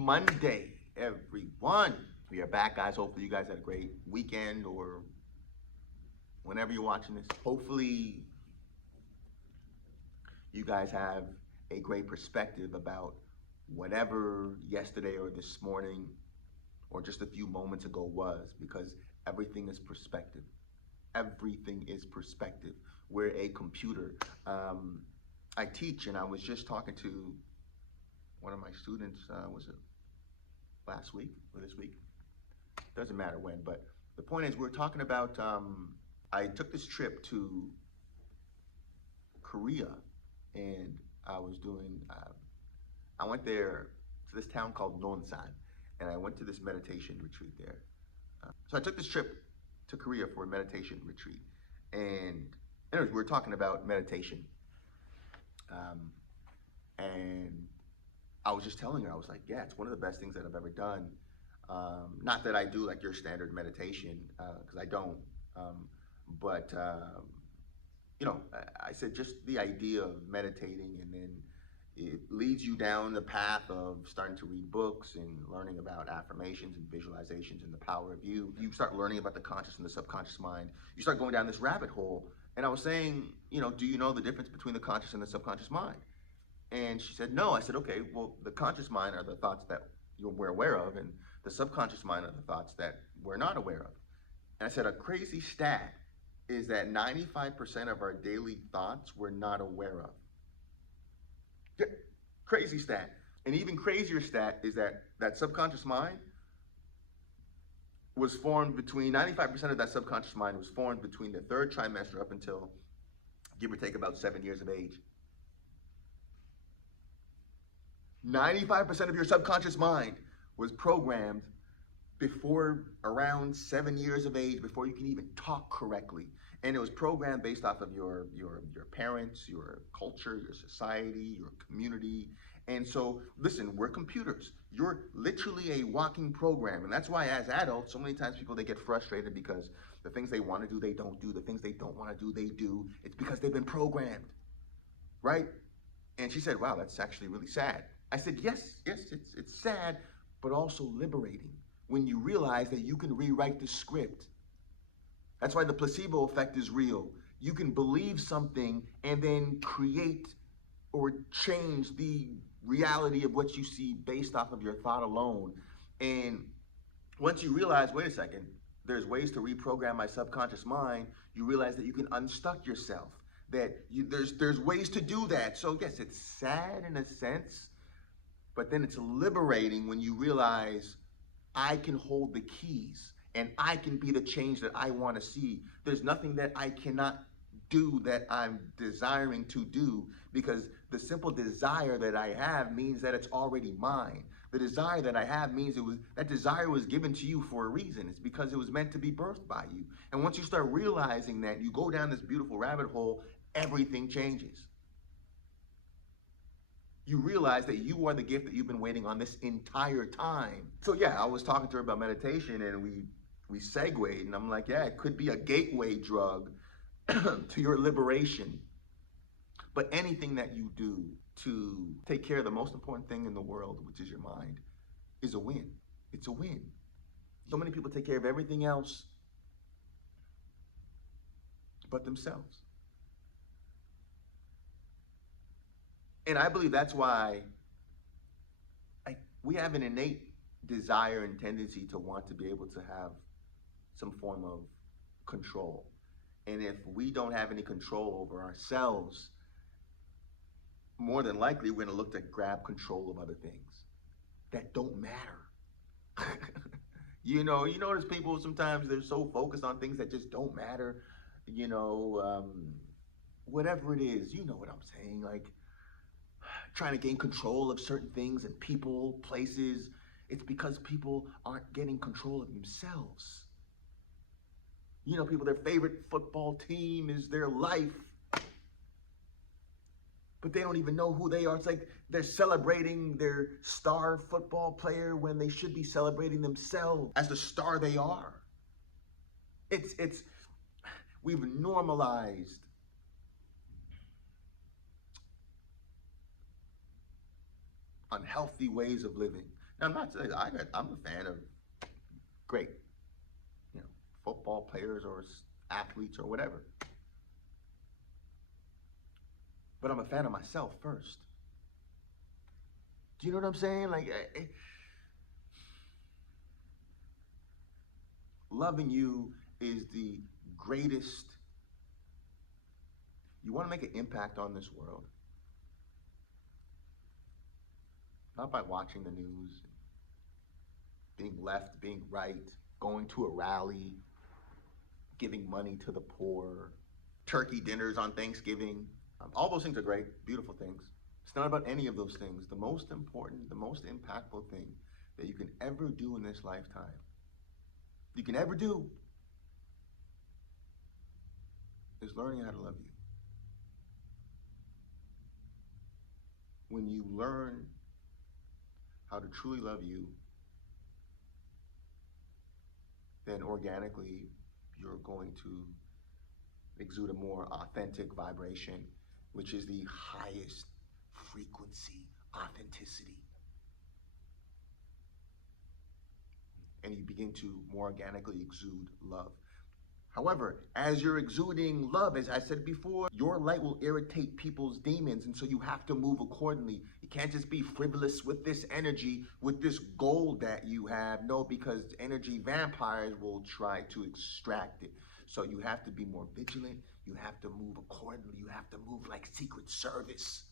Monday, everyone. We are back, guys. Hopefully you guys had a great weekend or whenever you're watching this. Hopefully you guys have a great perspective about whatever yesterday or this morning or just a few moments ago was, because everything is perspective. Everything is perspective. We're a computer. I teach, and I was just talking to one of my students, was it last week or this week? Doesn't matter when, but the point is we're talking about, I took this trip to Korea, and I was doing, I went there to this town called Nonsan, and I went to this meditation retreat there. So I took this trip to Korea for a meditation retreat, and anyways, we were talking about meditation, and I was just telling her, I was like, yeah, it's one of the best things that I've ever done. Not that I do like your standard meditation, because I don't, but you know, I said just the idea of meditating, and then it leads you down the path of starting to read books and learning about affirmations and visualizations and the power of you. You start learning about the conscious and the subconscious mind. You start going down this rabbit hole. And I was saying, you know, do you know the difference between the conscious and the subconscious mind? And she said, no. I said, okay, well, the conscious mind are the thoughts that we're aware of, and the subconscious mind are the thoughts that we're not aware of. And I said, a crazy stat is that 95% of our daily thoughts we're not aware of. Crazy stat. An even crazier stat is that that subconscious mind was formed between, 95% of that subconscious mind was formed between the third trimester up until, give or take, about 7 years of age. 95% of your subconscious mind was programmed before around 7 years of age, before you can even talk correctly. And it was programmed based off of your parents, your culture, your society, your community. And so, listen, we're computers. You're literally a walking program. And that's why as adults, so many times people, they get frustrated because the things they want to do, they don't do. The things they don't want to do, they do. It's because they've been programmed, right? And she said, wow, that's actually really sad. I said, yes, it's sad, but also liberating when you realize that you can rewrite the script. That's why the placebo effect is real. You can believe something and then create or change the reality of what you see based off of your thought alone. And once you realize, wait a second, there's ways to reprogram my subconscious mind, you realize that you can unstuck yourself, that there's ways to do that. So yes, it's sad in a sense, but then it's liberating when you realize I can hold the keys and I can be the change that I want to see. There's nothing that I cannot do that I'm desiring to do, because the simple desire that I have means that it's already mine. The desire that I have means that desire was given to you for a reason. It's because it was meant to be birthed by you. And once you start realizing that, you go down this beautiful rabbit hole, everything changes. You realize that you are the gift that you've been waiting on this entire time. So yeah, I was talking to her about meditation, and we segued, and I'm like, yeah, it could be a gateway drug to your liberation. But anything that you do to take care of the most important thing in the world, which is your mind, is a win. It's a win. So many people take care of everything else but themselves. And I believe that's why we have an innate desire and tendency to want to be able to have some form of control. And if we don't have any control over ourselves, more than likely we're going to look to grab control of other things that don't matter. You know, you notice people sometimes they're so focused on things that just don't matter. You know, whatever it is, you know what I'm saying, like trying to gain control of certain things and people, places. It's because people aren't getting control of themselves. You know, people, their favorite football team is their life, but they don't even know who they are. It's like they're celebrating their star football player when they should be celebrating themselves as the star they are. We've normalized unhealthy ways of living. Now, I'm not saying I'm a fan of great, you know, football players or athletes or whatever. But I'm a fan of myself first. Do you know what I'm saying? Like, loving you is the greatest. You want to make an impact on this world, not by watching the news, being left, being right, going to a rally, giving money to the poor, turkey dinners on Thanksgiving. All those things are great, beautiful things. It's not about any of those things. The most important, the most impactful thing that you can ever do in this lifetime, you can ever do, is learning how to love you. When you learn how to truly love you, then organically you're going to exude a more authentic vibration, which is the highest frequency, authenticity. And you begin to more organically exude love. However, as you're exuding love, as I said before, your light will irritate people's demons, and so you have to move accordingly. You can't just be frivolous with this energy, with this gold that you have. No, because energy vampires will try to extract it. So you have to be more vigilant. You have to move accordingly. You have to move like Secret Service.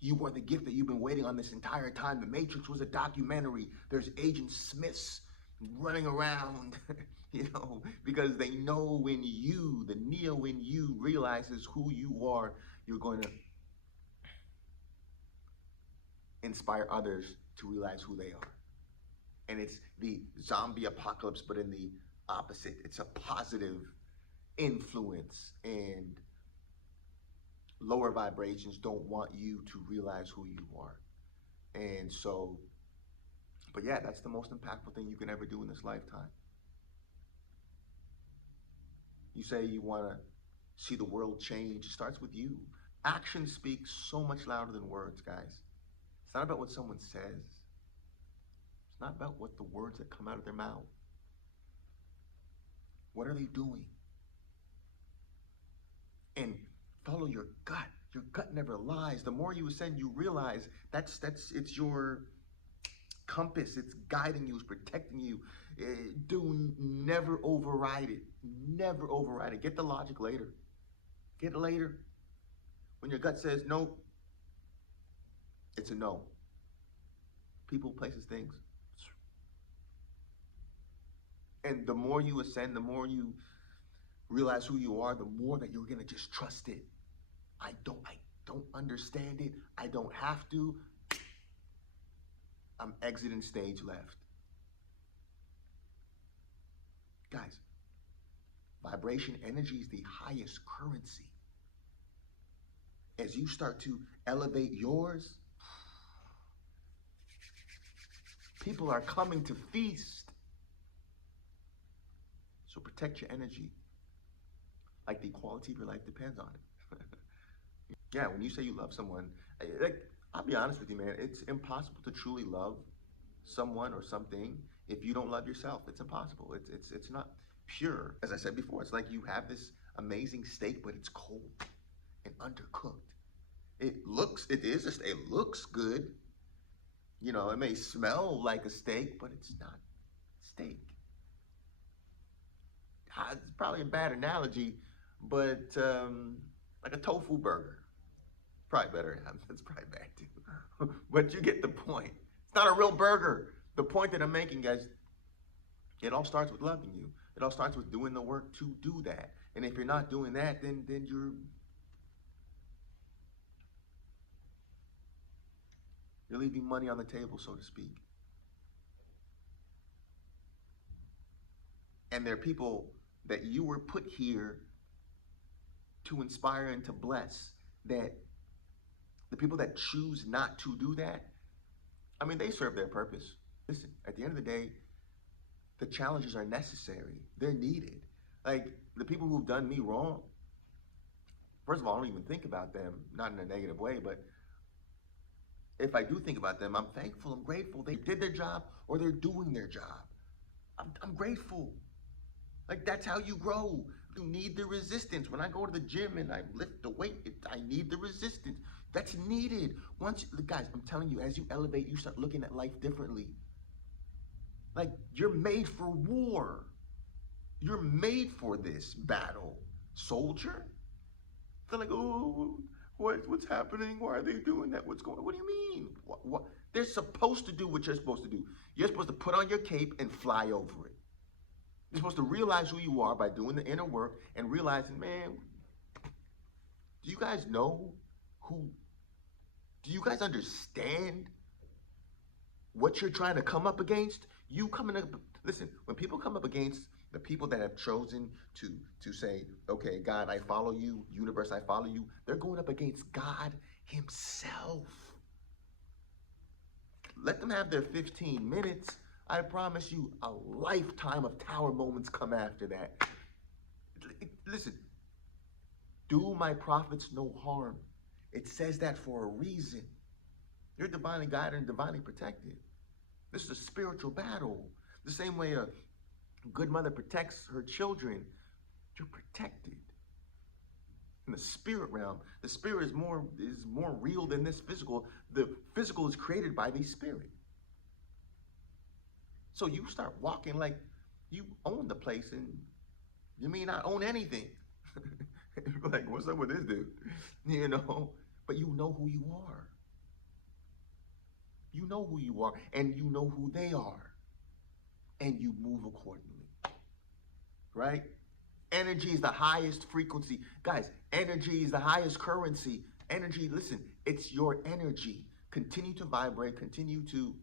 You are the gift that you've been waiting on this entire time. The Matrix was a documentary. There's Agent Smiths running around, you know, because they know when you, the Neo in you, realizes who you are, you're going to inspire others to realize who they are. And it's the zombie apocalypse, but in the opposite. It's a positive influence, and lower vibrations don't want you to realize who you are. And so, but yeah, that's the most impactful thing you can ever do in this lifetime. You say you want to see the world change. It starts with you. Action speaks so much louder than words, guys. It's not about what someone says. It's not about what the words that come out of their mouth. What are they doing? And follow your gut. Your gut never lies. The more you ascend, you realize it's your compass. It's guiding you. It's protecting you. Never override it. Never override it. Get the logic later. Get it later. When your gut says no, it's a no. People, places, things. And the more you ascend, the more you realize who you are, the more that you're gonna just trust it. I don't understand it. I don't have to. I'm exiting stage left. Guys, vibration energy is the highest currency. As you start to elevate yours, people are coming to feast. So protect your energy. Like the quality of your life depends on it. Yeah, when you say you love someone, like, I'll be honest with you, man, it's impossible to truly love someone or something if you don't love yourself. It's impossible. It's not pure. As I said before, it's like you have this amazing steak, but it's cold and undercooked. It looks good. You know, it may smell like a steak, but it's not steak. It's probably a bad analogy, but like a tofu burger. Probably better. That's probably bad too. But you get the point. It's not a real burger. The point that I'm making, guys, it all starts with loving you. It all starts with doing the work to do that. And if you're not doing that, then you're leaving money on the table, so to speak. And there are people that you were put here to inspire and to bless, that the people that choose not to do that, I mean, they serve their purpose. Listen, at the end of the day, the challenges are necessary. They're needed. Like, the people who've done me wrong, first of all, I don't even think about them, not in a negative way, but if I do think about them, I'm thankful, I'm grateful. They did their job or they're doing their job. I'm grateful. Like, that's how you grow. You need the resistance. When I go to the gym and I lift the weight, I need the resistance. That's needed. Guys, I'm telling you, as you elevate, you start looking at life differently. Like, you're made for war. You're made for this battle. Soldier? They're like, oh, what's happening? Why are they doing that? What do you mean? What? They're supposed to do what you're supposed to do. You're supposed to put on your cape and fly over it. You're supposed to realize who you are by doing the inner work and realizing, man, do you guys know who? Do you guys understand what you're trying to come up against? You coming up, listen, when people come up against the people that have chosen to say, okay, God, I follow you, universe, I follow you, they're going up against God himself. Let them have their 15 minutes. I promise you a lifetime of tower moments come after that. Listen, do my prophets no harm. It says that for a reason. You're divinely guided and divinely protected. This is a spiritual battle. The same way a good mother protects her children, you're protected. In the spirit realm, the spirit is more real than this physical. The physical is created by the spirit. So you start walking like you own the place, and you may not own anything. Like, what's up with this dude? You know, but you know who you are. You know who you are, and you know who they are, and you move accordingly, right? Energy is the highest frequency. Guys, energy is the highest currency. Energy, listen, it's your energy. Continue to vibrate, continue to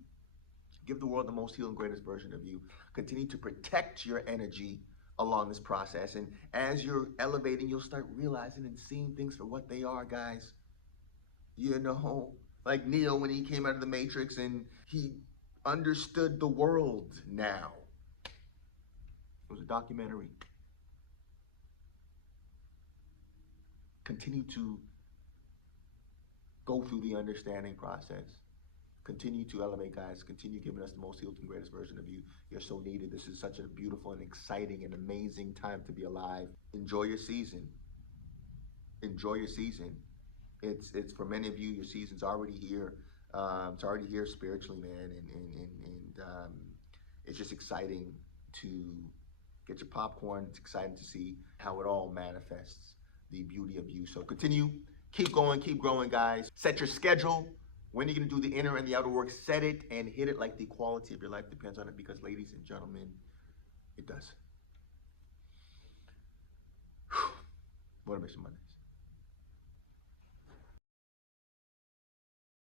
give the world the most healed and greatest version of you. Continue to protect your energy along this process. And as you're elevating, you'll start realizing and seeing things for what they are, guys. You know, like Neo when he came out of the Matrix and he understood the world now. It was a documentary. Continue to go through the understanding process. Continue to elevate, guys. Continue giving us the most healed and greatest version of you. You're so needed. This is such a beautiful and exciting and amazing time to be alive. Enjoy your season. Enjoy your season. It's for many of you, your season's already here. It's already here spiritually, man, and it's just exciting to get your popcorn. It's exciting to see how it all manifests the beauty of you. So continue, keep going, keep growing, guys. Set your schedule. When you're gonna do the inner and the outer work, set it and hit it like the quality of your life depends on it, because ladies and gentlemen, it does. Motivation Mondays.